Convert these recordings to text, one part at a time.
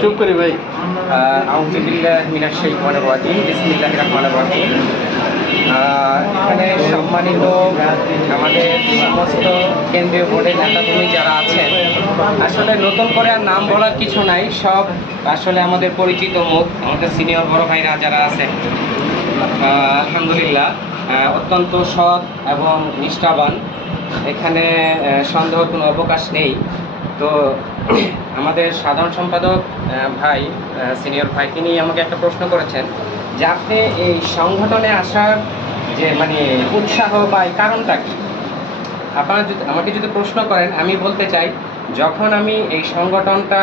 চুপ করি ভাই। এখানে সম্মানিত আমাদের সমস্ত কেন্দ্রীয় বোর্ডের নেতাকর্মী যারা আছেন, আসলে নতুন করে আর নাম বলার কিছু নাই, সব আসলে আমাদের পরিচিত মুখ, আমাদের সিনিয়র বড় ভাইরা যারা আছেন। আলহামদুলিল্লাহ অত্যন্ত সৎ এবং নিষ্ঠাবান। এখানে সন্দেহ কোনো অবকাশ নেই। তো আমাদের সাধারণ সম্পাদক ভাই সিনিয়র ভাই, তিনি আমাকে একটা প্রশ্ন করেছেন যে আপনি এই সংগঠনে আসার যে মানে উৎসাহ বা এই কারণটা কি? আপনারা যদি আমাকে যদি প্রশ্ন করেন, আমি বলতে চাই, যখন আমি এই সংগঠনটা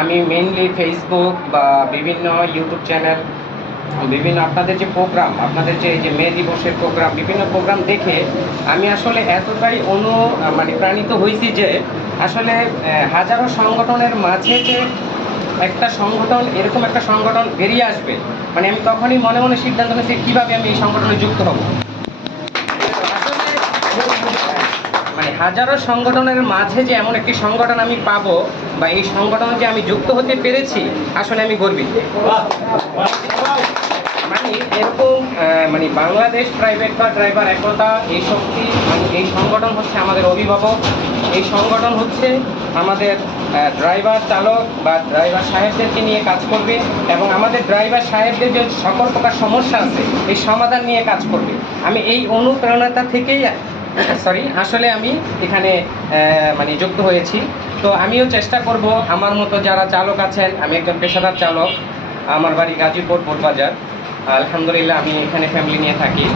আমি মেইনলি ফেসবুক বা বিভিন্ন ইউটিউব চ্যানেল বিভিন্ন আপনাদের যে প্রোগ্রাম আপনাদের যে এই যে মে দিবসের প্রোগ্রাম বিভিন্ন প্রোগ্রাম দেখে আমি আসলে এতটাই অনু মানে প্রাণিত হয়েছি যে আসলে হাজারো সংগঠনের মাঝে যে একটা সংগঠন, এরকম একটা সংগঠন বেরিয়ে আসবে মানে আমি তখনই মনে মনে সিদ্ধান্ত নিয়েছি কীভাবে আমি এই সংগঠনে যুক্ত হব। মানে হাজারো সংগঠনের মাঝে যে এমন একটি সংগঠন আমি পাবো বা এই সংগঠনে যে আমি যুক্ত হতে পেরেছি, আসলে আমি গর্বিত। মানে এরকম মানে বাংলাদেশ প্রাইভেট বা ড্রাইভার একতা, এই শক্তি মানে এই সংগঠন হচ্ছে আমাদের অভিভাবক। এই সংগঠন হচ্ছে আমাদের ড্রাইভার চালক বা ড্রাইভার সাহেবদেরকে নিয়ে কাজ করবে এবং আমাদের ড্রাইভার সাহেবদের যে সকল প্রকার সমস্যা আছে, এই সমাধান নিয়ে কাজ করবে। আমি এই অনুপ্রেরণাটা থেকেই সরি আসলে আমি এখানে মানে যুক্ত হয়েছি। তো আমিও চেষ্টা করব আমার মতো যারা চালক আছেন, আমি একজন পেশাদার চালক, আমার বাড়ি গাজীপুর, বোটবাজার। আলহামদুলিল্লাহ, আমি এখানে ফ্যামিলি নিয়ে থাকি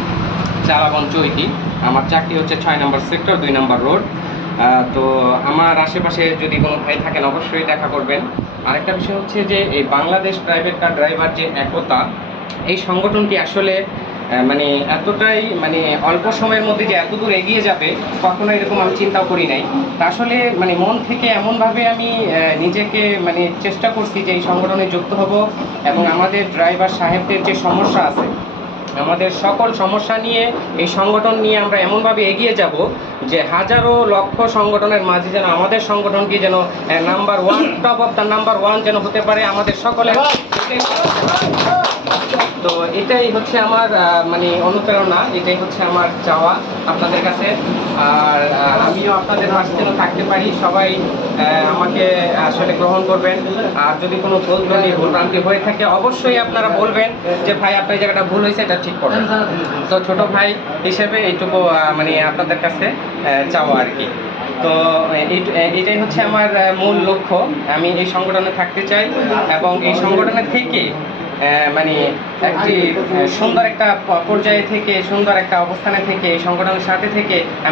চালাবন চৈতি আমার চাকরি হচ্ছে ছয় নম্বর সেক্টর, দুই নম্বর রোড। তো আমার আশেপাশে যদি কোনো ভাই থাকেন, অবশ্যই দেখা করবেন। আরেকটা বিষয় হচ্ছে যে, এই বাংলাদেশ প্রাইভেট কার ড্রাইভার যে একতা, এই সংগঠনটি আসলে মানে এতটাই মানে অল্প সময়ের মধ্যে যে এত দূর এগিয়ে যাবে, কখনো এরকম আমি চিন্তাও করি নাই। আসলে মানে মন থেকে এমনভাবে আমি নিজেকে মানে চেষ্টা করছি যে এই সংগঠনে যুক্ত হব এবং আমাদের ড্রাইভার সাহেবদের যে সমস্যা আছে, আমাদের সকল সমস্যা নিয়ে এই সংগঠন নিয়ে আমরা এমনভাবে এগিয়ে যাব যে হাজারো লক্ষ সংগঠনের মাঝে যেন আমাদের সংগঠনকে যেন number one top of the number one যেন হতে পারে আমাদের সকলের। তো এটাই হচ্ছে আমার মানে অনুপ্রেরণা, এটাই হচ্ছে আমার চাওয়া আপনাদের কাছে। আর আমিও আপনাদের পাশে যেন থাকতে পারি, সবাই আমাকে আসলে গ্রহণ করবেন। আর যদি কোনো ভুল যদি ভুলভ্রান্তি হয়ে থাকে, অবশ্যই আপনারা বলবেন যে, ভাই, আপনার জায়গাটা ভুল হয়েছে, এটা ঠিক করবেন তো ছোট ভাই হিসেবে এইটুকু মানে আপনাদের কাছে চাওয়া আর কি। তো এটাই হচ্ছে আমার মূল লক্ষ্য। আমি এই সংগঠনে থাকতে চাই এবং এই সংগঠনের থেকে মানে একটি সুন্দর একটা পর্যায়ে থেকে সুন্দর একটা অবস্থানে থেকে সংগঠনের সাথে থেকে